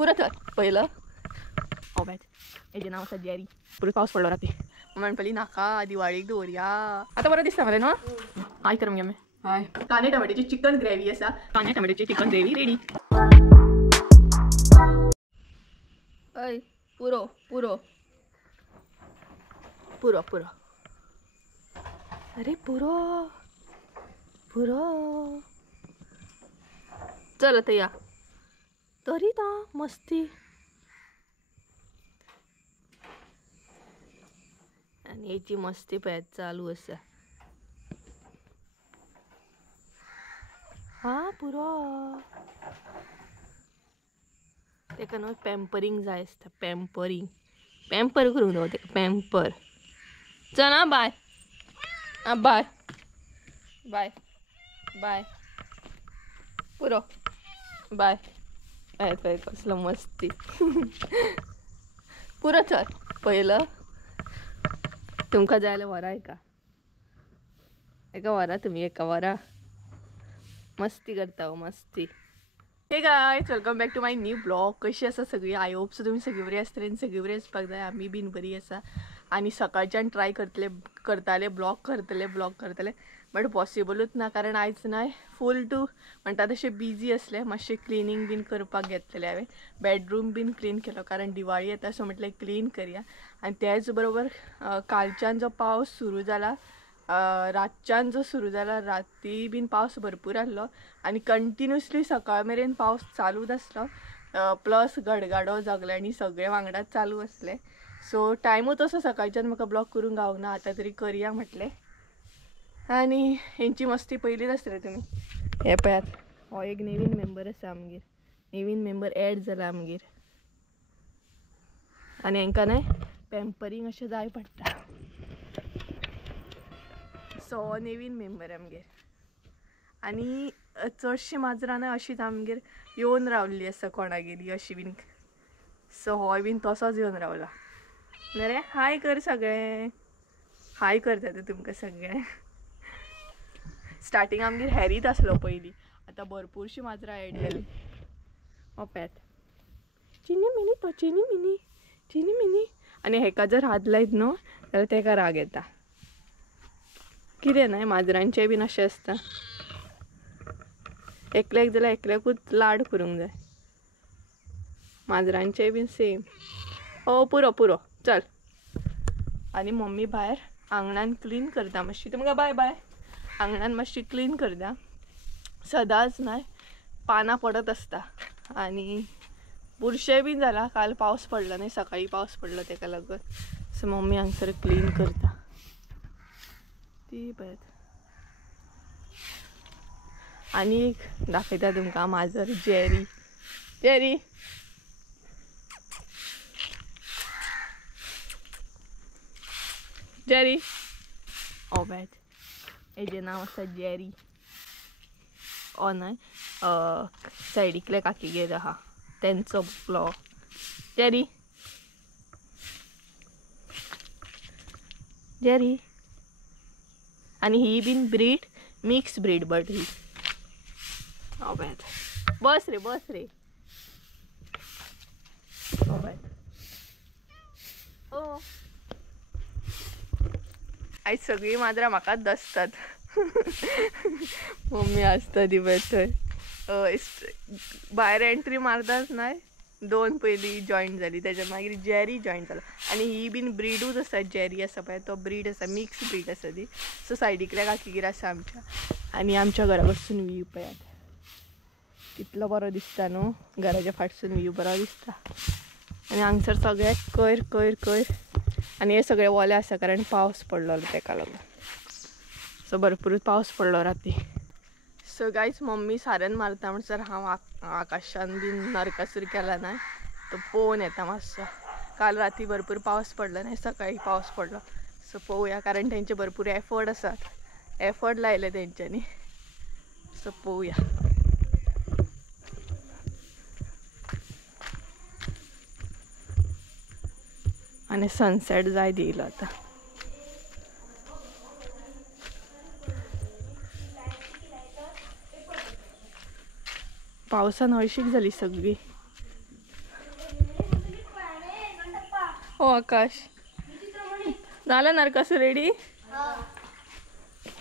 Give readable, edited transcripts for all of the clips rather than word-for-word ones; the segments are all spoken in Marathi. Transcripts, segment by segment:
पुरं तर पहिलं हो बॅट याचे नाव असं जेरी. पुढे पाऊस पडला राहते म्हणपली नाका दिवाळीक दवरया. आता बरं दिसता मला ना. हाय करून घ्या मी. हाय कांदे टमाट्याची चिकन ग्रेव्ही असा. कांदे टमाट्याची चिकन ग्रेव्ही रेडी. अय पुरो पुरो पुरो पुरो अरे पुरो पुरो चल आता या तरी ता मस्ती. आणि याची मस्ती पॅच चालू असा. हा पुरो तेका न्हू पॅम्परिंग जाय आसता. पॅम्परिंग पॅम्पर करूंक जाय तेका पॅम्पर. चल ना बाय. बाय बाय बाय पुरो बाय. बाय कसलं मस्ती. पुरो चल पहिलं तुमका जायला वरा एका वरा तुम्ही एका वरा मस्ती करता हो मस्ती. हे guys welcome back to my new blog. कशी आसा सगळी. आय होप सो तुम्ही सगळी बरी आसतली आनी सगळी बरी आसपाक जाय. आमी बीन बरी आसा. आणि सकाळच्यान ट्राय करताले ब्लॉग करतले बट पॉसिबलूच ना कारण आयज नाही फूल टू म्हणटा तशे बिजी असले. मातशें क्लिनींग बीन करपाक घेतलेले हांवें. बेडरूम बीन क्लीन केलो कारण दिवाळी येता सो म्हटलें क्लीन करया. आणि त्याच बरोबर कालच्यान जो पावस सुरू जाला रातच्यान जो सुरू जाला राती बीन पावस भरपूर आसलो आणि कंटिन्युअसली सकाळ मेरेन पावस चालूच आसलो. प्लस गडगाडो जगल्यांनी सगळे वांगडाच चालू असले. सो टायमूच असो सकाळच्यान म्हाका ब्लॉग करूंक गावूंक ना. आतां तरी करया म्हटलें. आनी हेंची मस्ती पयलीच आसतली तुमी. हे पळयात हो एक नवीन मेंबर आसा आमगेर. नवीन मेंबर एड जाला आमगेर. आनी हेंकां न्हय पॅम्परींग अशें जाय पडटा. सो नवीन मेंबर आमगेर. आनी चडशीं माजरां न्हय अशींच आमगेर येवन रावल्लीं आसा कोणागेली अशी बीन. सो होय बीन तसोच येवन रावला. रे हाय कर सगळे. हाय करता ते तुमकां सगळे. स्टार्टींग आमगेर हॅरीत आसलो पयलीं. आतां भरपूरशीं माजरां एड जालीं. हो पॅट चिनी मिनी तो चिनी मिनी. आनी हेका जर हात लायत न्हू जाल्यार तेका राग येता. कितें न्हय माजरांचें बीन अशें आसता. एकल्याक जाल्यार एकल्याकूच लाड करूंक जाय. माजरांचें बीन सेम. ओ पुरो पुरो चल. आनी मम्मी भायर आंगणान क्लीन करता मातशी. तुमकां बाय बाय. आंगणान मातशी क्लीन करता. सदांच न्हय पानां पडत आसता आनी बुरशें बीन जाला. काल पावस पडलो न्हय सकाळीं पावस पडलो तेका लागून. सो मम्मी हांगसर क्लीन करता. ती पळयात. आनी एक दाखयता तुमकां माजर जेरी. जेरी जेरी ओ बॅट हेजें नांव आसा जेरी. ओ न्हय सायडीकल्या काकीगेर आहा तेंचो बुकलो जेरी. जेरी आनी ही बीन ब्रीड मिक्स ब्रीड बट ही. ओ बॅट बस रे ओ बॅट ओ आयज सगळीं माजरां म्हाकाच दसतात. मम्मी आसता ती पळय थंय. भायर एंट्री मारताच न्हय 2 पयलीं जॉयंट जाली. तेच्या मागीर जेरी जॉयंट जालो. आनी ही बीन ब्रिडूच आसा. जेरी आसा पळय तो ब्रीड आसा मिक्स ब्रीड आसा ती. सो सायडीकल्या काकीगेर आसा आमच्या. आनी आमच्या घरा कडसून व्यू पळयात कितलो बरो दिसता न्हू. घराच्या फाटसून व्यू बरो दिसता. आनी हांगसर सगळे कोयर आनी हे सगळे ओले आसा कारण पावस पडलो तेका लागून. सो भरपूरच पावस पडलो राती. सो गायज मम्मी सारन मारता म्हणसर हांव आकाशान बीन नरकासूर केला न्हय तो पळोवन येता मातसो. काल राती भरपूर पावस पडलो न्हय सकाळीं पावस पडलो. सो पळोवया कारण तेंचे भरपूर एफर्ट आसात. एफर्ट लायले तेंच्यांनी. सो पळोवया. आनी सनसेट जाय दिलो आतां. पावसान हळशीक जाली सगळी. हो आकाश झालं नरकासूर रेडी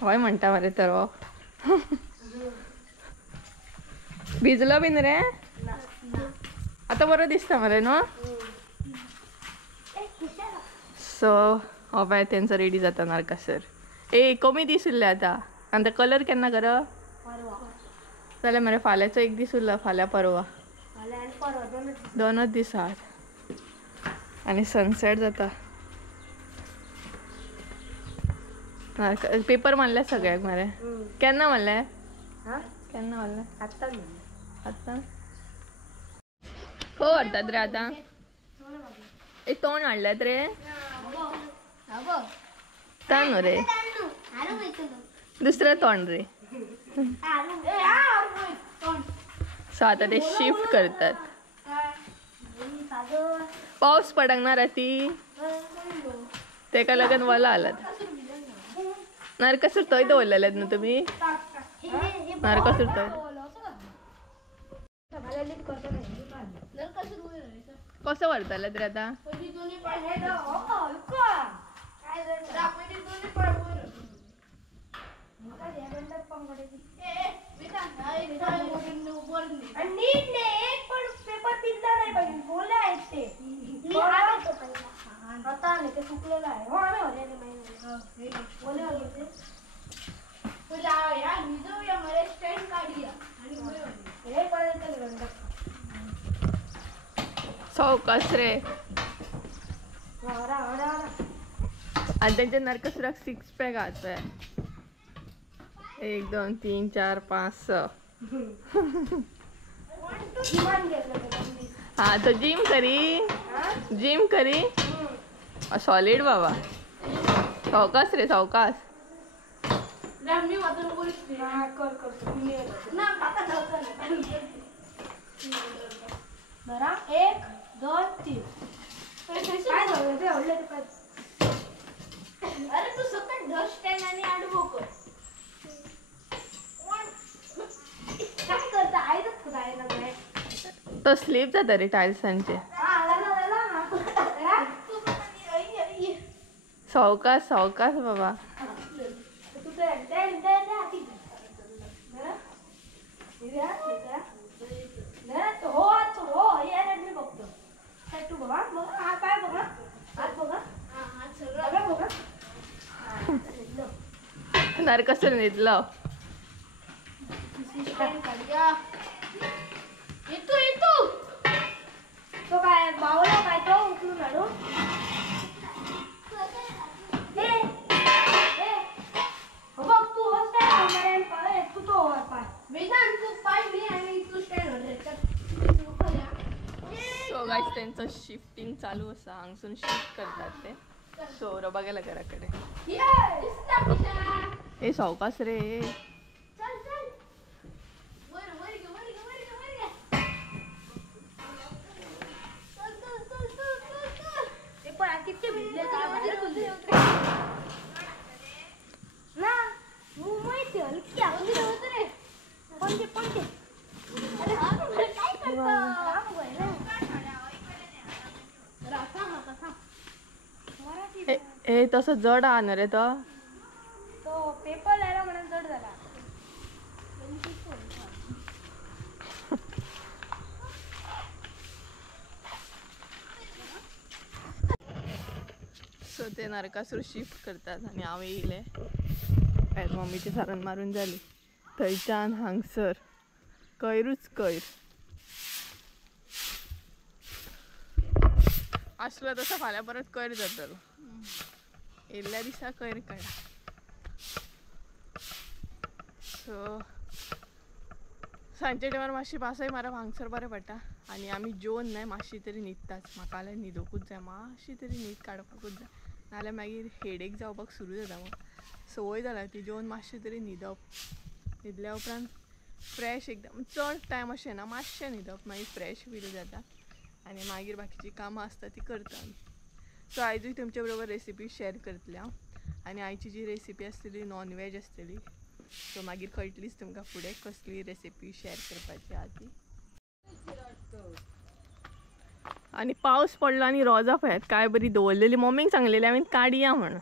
होय म्हणता मरे तर भिजलं बिन रे आता बरं दिसतं मरे नो सो हो बाय त्यांचं रेडी जाता नरकासूर ए कमी दीस उरले आता आणि कलर केन्ना कर जाल्यार मरे फाल्यांचो एक दीस उरला फाल्यां परवा दोनच दीस आहात आणि सनसेट जाता पेपर मारले सगळ्याक मरे केन्ना मारले केन्ना मारले आत्ता हो व्हरतात रे आता ए तोंड हाडल्यात रे तान रे दुसरं तोंड रे सो आता ते शिफ्ट करतात पाऊस पडणार ती तेका लागून वला आलात नरकासूर थंय दवरलेलेत न्हू तुम्ही नरकासूर थंय कसं व्हरतले रे आता सावकाश रे आणि त्यांच्या नरकासुराक 6 पॅक आहात 1 2 3 4 5 6 हाँ तो जिम करी सॉलिड बाबा सावकाश रे सावकाश बरा 1 2 3 अरे तू सकाळ डस्ट आणि आडवो कर काय करता आयदच काय ना तो स्लीप जाता रे टायल्सांचे सावकाश सावकाश बाबा नरकासूर न्हिदलो तो काय बावला काय तो उचलून काढू बघ तू तू तो वेदांत तू पाय मी आणि तू स्टँड सो गाईस त्यांचं शिफ्टिंग चालू असा हांगसून शिफ्ट करतात ते सो रबा गेला घराकडे ए सावकाश रे किती भिजले ना तू माहिती हलकी रे कोणते कोणते अरे काय करतो ए तसं जड आहे ना रे तो पेपर लिहायला म्हणून जड झाला सो ते नरकासूर शिफ्ट करतात आणि हांव येयले आज मम्मीची सारण मारून जाली थंयच्यान हांगसर कयरूच कयर आसलो तसो फाल्यां परत कयर जातलो येयल्ल्या दिसा कयर काडा सो सांजचे टायमार मातशी पावसाय मारप हांगसर बरें पडटा आनी आमी जेवन न्हय मातशी तरी न्हिदताच म्हाका जाल्यार न्हिदोकूच जाय मातशी तरी न्हीद काडपाकूच जाय नाल्यार मागीर हेडेक जावपाक सुरू जाता मग संवय जाला ती जेवन मातशें तरी न्हिदप न्हिदल्या उपरांत फ्रेश एकदम चड टायम अशें ना मातशें न्हिदप मागीर फ्रेश फील जाता आनी मागीर बाकीची कामां आसता ती करता आमी सो आयजूय तुमचे बरोबर रेसिपी शेअर करतले हांव आनी आयची जी रेसिपी आसतली नॉन वेज आसतली सो मागीर कळटलीच तुमकां फुडें कसली रेसिपी शेअर करपाची आहा ती आणि पाऊस पडला आणि रोजा पळयात काय बरी दवरलेली. मम्मीक सांगलेली हांवें काडया म्हणून.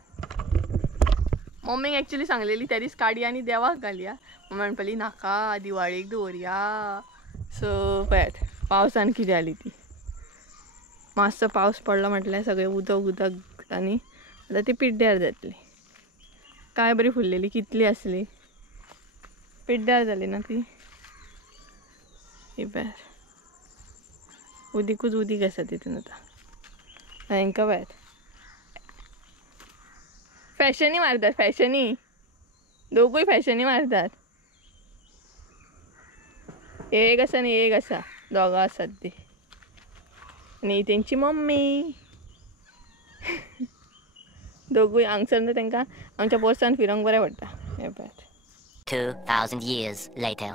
मम्मीक ॲक्च्युली सांगलेली त्या दीस काडया आणि देवाक घालया. मम्मी म्हणपाली नाका दिवाळेक दवरया. सो पळयात पावसान कितें जाली ती. मातसो पावस पडलो म्हटल्यार सगळें उदक आनी आतां ती पिड्ड्यार जातली. काय बरी फुललेली कितली आसली पिड्ड्यार जाली ना ती. ही पळयात उदीकूच उदीक आसा तितून. आतां हांकां पळयात फॅशनी मारतात. फॅशनी दोगूय फॅशनी मारतात. एक आसा आनी एक आसा दोगां आसात ती. आणि तेंची मम्मी दोगूय हांगसर तांकां आमच्या पोरसान फिरोंक बरें पडटा. हे पळयात 2000 years later.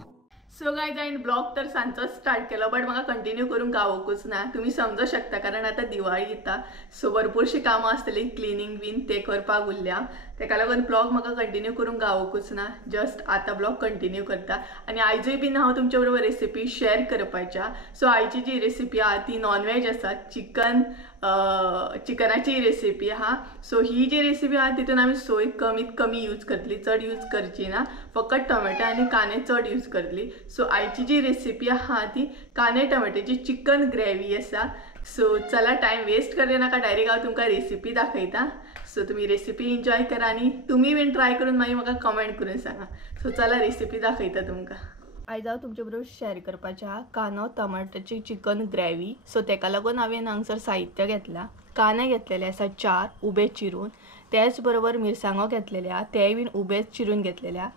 सो गायज हांवें ब्लॉग तर सांजचो स्टार्ट केलो बट म्हाका कंटिन्यू करून गावोकूच ना. तुमी समजूं शकता कारण आतां दिवाळी येता सो भरपूरशीं कामां आसतलीं क्लिनींग बीन ते करपाक उरल्या. तेका लागून ब्लॉग म्हाका कंटिन्यू करून गावोकूच ना. जस्ट आतां ब्लॉग कंटिन्यू करता आनी आयजूय बीन हांव तुमच्या बरोबर रेसिपी शेअर करपाच्या. सो आयची जी रेसिपी आहा ती नॉनवेज आसा. चिकनाची रेसिपी आहा. सो ही जी रेसिपी आहा तितून आमी सोय कमीत कमी यूज करतली. चड यूज करची ना. फकत टोमॅटो आनी कांदे चड यूज करतली. सो आयची जी रेसिपी आहा ती कांदे टोमॅटोची चिकन ग्रेवी आसा. सो चला टाइम वेस्ट करले नाका डायरेक्ट हांव तुमकां रेसिपी दाखयता. सो तुम्ही रेसिपी एन्जॉय करा आणि तुम्ही बीन ट्राय करून मागीर म्हाका कमेंट करून सांगा. सो चला रेसिपी दाखयता तुमकां. आयज हांव तुमचे बरोबर शेअर करपाचें आहा कांदो टमाटाची चिकन ग्रेवी. सो तेका लागून हांवें हांगसर साहित्य घेतला. कांदे घेतलेले आसा 4 उबे चिरून. त्याच बरोबर मिरसांगो घेतलेले आहा तेय बीन उबे चिरून घेतलेले आहा.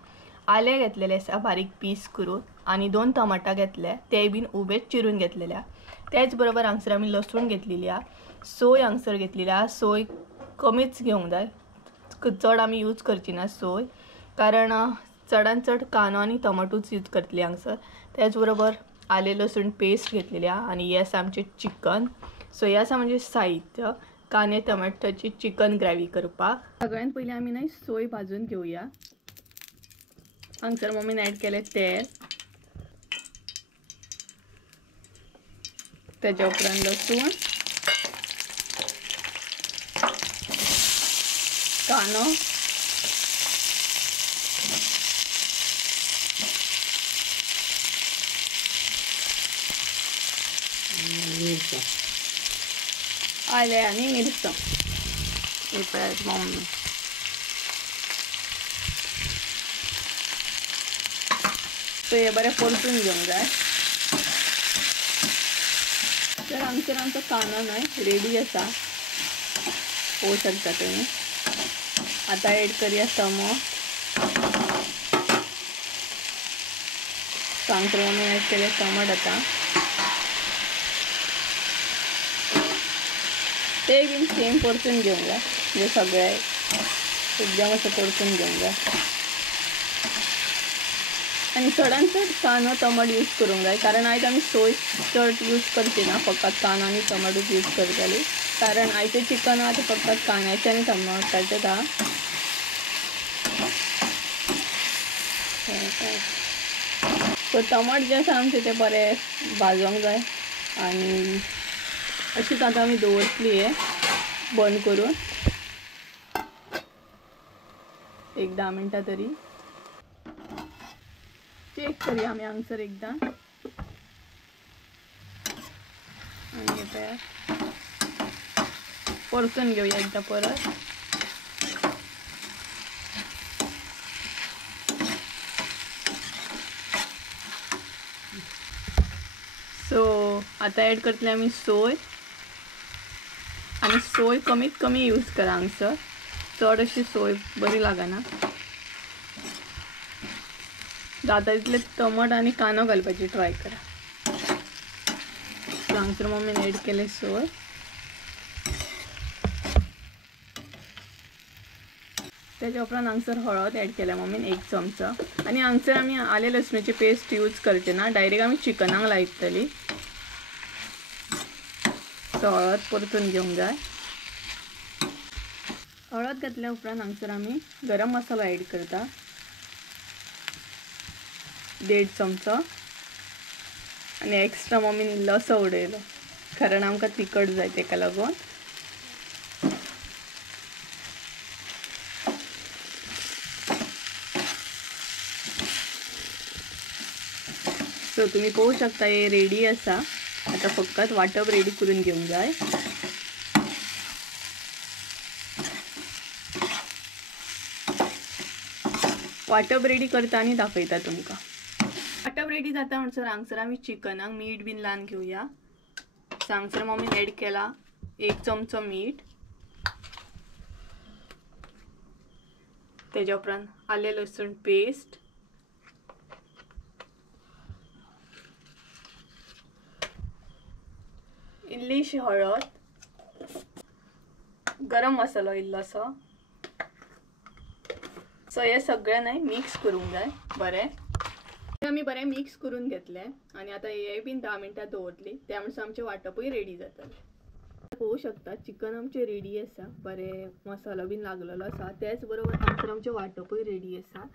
आले घेतलेले आसा बारीक पीस करून आणि 2 टमाटा घेतले तेय बीन उबे चिरून घेतलेले आहा. त्याच बरोबर हांगसर आमी लसूण घेतलेली आहा. सोय हांगसर घेतलेली आहा. सोय कमीच घेवंक जाय. चड आमी यूज करची ना सोय कारण चडान चड कांदो आनी टमाटोच यूज करतली हांगसर. त्याच बरोबर आले लसूण पेस्ट घेतलेली आहा आणि हे आसा आमचें चिकन. सो हे आसा म्हणजे साहित्य कांदे टमाटाची चिकन ग्रेवी करपाक. सगळ्यात पयलीं आमी न्हय सोय भाजून घेवया. हांगसर मम्मीन ॲड केलें तेल. तेच्या उपरांत लसूण कांदो आले आणि मिरसांग. हे पळयात मम्मी सो हे बरें परतून घेवंक जाय. तर हांगसर आमचो कांदो न्हय रेडी आसा पळोवंक शकता तुमी. आता ॲड करूया टमाट. हांगसर मम्मी ॲड केले टमाट. आता ते बीन सेम परतून घेवंक जाय. म्हणजे सगळे एकदम असं परतून घेवंक जाय आणि चडान चड कांदो टमाट यूज करूंक जाय कारण आयज आमी सोय चड यूज करची ना. फकत कांदो आनी टमाटोच यूज करतली कारण आयचें चिकन आहा तें फकत कांद्याचें आनी टमाटाचेंच आहा. सो टमाट जे आसा आमचें तें बरें भाजोंक जाय आनी अशीच आतां आमी दवरतली हे बंद करून 1-10 मिनटां तरी. चेक करूया आमी हांगसर एकदां आनी हे परतून घेवया एकदां परत. सो आता ॲड करतले आमी सोय आणि सोय कमीत कमी यूज करा हांगसर. चड अशी सोय बरी लागना. जाता तितले टमाट आनी कांदो घालपाची ट्राय करा. सो हांगसर मम्मीन ॲड केले सोय. त्याच्या उपरांत हांगसर हळद ॲड केल्या मम्मीन 1 चमचो आनी हांगसर आमी आले लसणाची पेस्ट यूज करचे ना. डायरेक्ट आमी चिकनाक लायतली. सो हळद परतून घेवंक जाय. हळद घातल्या उपरांत हांगसर आमी गरम मसाला ॲड करता 1.5 चमचो आनी एक्स्ट्रा मम्मीन इल्लोसो उडयलो कारण आमकां तिखट जाय तेका लागून. सो तुम्ही पाहू शकता हे रेडी असा. आता फक्त वाटप रेडी करून घेऊन जाय. वाटप रेडी करता आणि दाखयता तुमका. वाटप रेडी जाता म्हणसर हांगसर आमी चिकनाक मीठ बीन लावन घेऊया. हांगसर मम्मीन ऍड केला 1 चमचो मीठ. तेज्या उपरांत आले लसूण पेस्ट, इल्लीशी हळद, गरम मसालो इल्लोसो. सो हे सगळें नाही मिक्स करूंक जाय बरें. आमी बरें मिक्स करून घेतले आणि आता हे बीन 10 मिनटां दवरली. त्यामुळे आमचें वाटपूय रेडी जातलें. पळोवंक शकता चिकन आमचें रेडी आसा. बरें मसालो बीन लागलेलो आसा. त्याच बरोबर हांगसर आमचें वाटपूय रेडी आसा.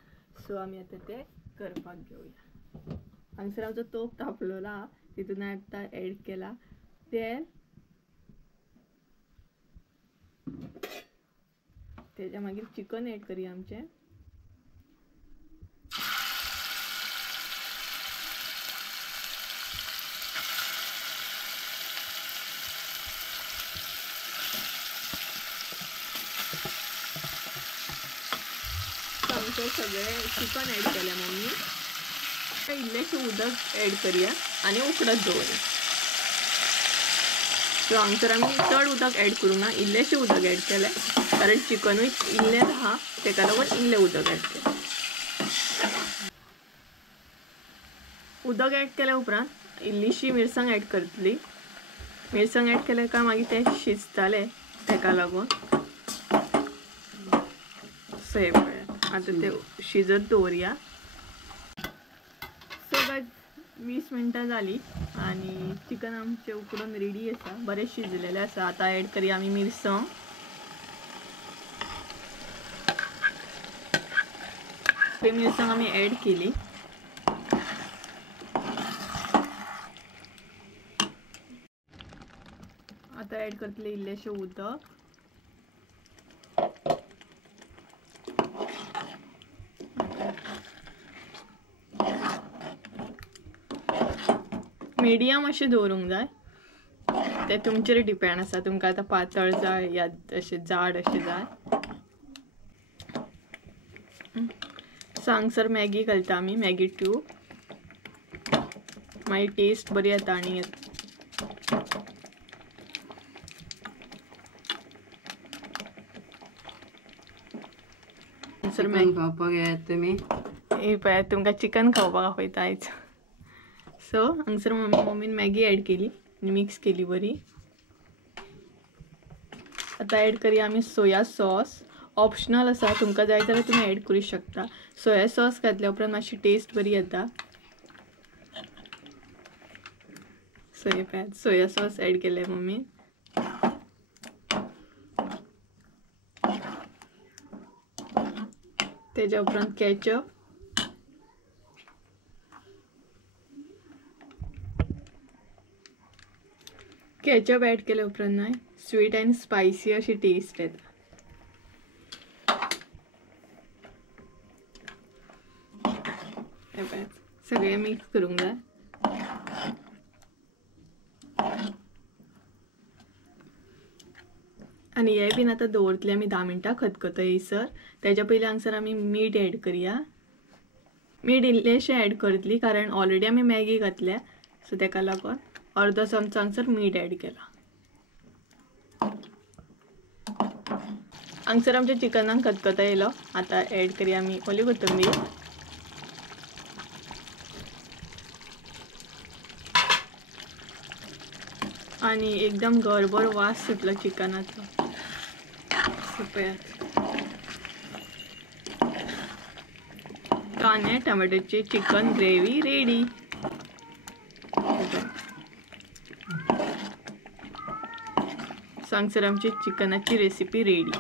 सो आमी आतां तें करपाक घेवया. हांगसर आमचो तोप तापलेलो आहा. तितून आतां ऍड केला तेल. तेज्या मागीर चिकन ऍड करूया आमचें. आमचे सगळे चिकन ऍड केल्या मम्मी. इल्लेशें उदक ऍड करूया आणि उकडत दवरूया. सो हांगसर आमी चड उदक ऍड करूंक ना. इल्लेशें उदक ऍड केलें कारण चिकनूय इल्लें आहा तेका लागून इल्लें उदक ऍड केलें. उदक ऍड केल्या उपरांत इल्लीशी मिरसांग ऍड करतली. मिरसांग ऍड केले काय मागीर तें शिजतलें तेका लागून. सो हे पळयात आतां तें शिजत दवरया. सो गायज 20 मिनटां जाली आणि चिकन आमचें उकडून रेडी आसा. बरें शिजलेलें आसा. आतां ऍड करूया आमी मिरसांग. मिरसांग आमी ऍड केली. आतां ऍड करतले इल्लेशें उदक. मिडियम अशें दवरूंक जाय. ते तुमचेर डिपेंड आसा. तुमकां आतां पातळ जाय या अशें जाड अशें जाय. सो हांगसर मॅगी घालता आमी. Maggi tube. मागीर टेस्ट बरी येता आनी चिकन खावपाक येयात तुमी. हे पळयात तुमकां चिकन खावपाक आपयता आयज. सो हांगसर मम्मीन मॅगी ऍड केली आनी मिक्स केली बरी. आतां ऍड करूया आमी सोया सॉस. ऑप्शनल आसा. तुमकां जाय जाल्यार तुमी ऍड करूं शकता. सोया सॉस घातल्या उपरांत मातशी टेस्ट बरी येता. सो हे पळयात सोया सॉस ऍड केले मम्मीन. तेज्या उपरांत केचप. केचप ऍड केल्या उपरांत न्हय स्वीट अँड स्पायसी अशी टेस्ट येता. सगळे मिक्स करूंक जाय. आणि हे बीन आतां दवरतले आमी 10 मिनटां खतखतयसर. तेज्या पयलीं हांगसर आमी मीठ ऍड करूया. मीठ इल्लेशें ऍड करतली कारण ऑलरेडी आमी मॅगी घातल्या. सो तेका लागून अर्दो चमचो हांगसर मीठ ऍड केला. हांगसर आमच्या चिकनाक खतखतो येयलो. आतां ऍड करूया आमी ओली कोथंबीर. आणि एकदम गरबर वास सुटलो चिकनाचो. कांदे टमाटोची चिकन ग्रेव्ही रेडी. हांगसर आमची चिकनाची रेसिपी रेडी.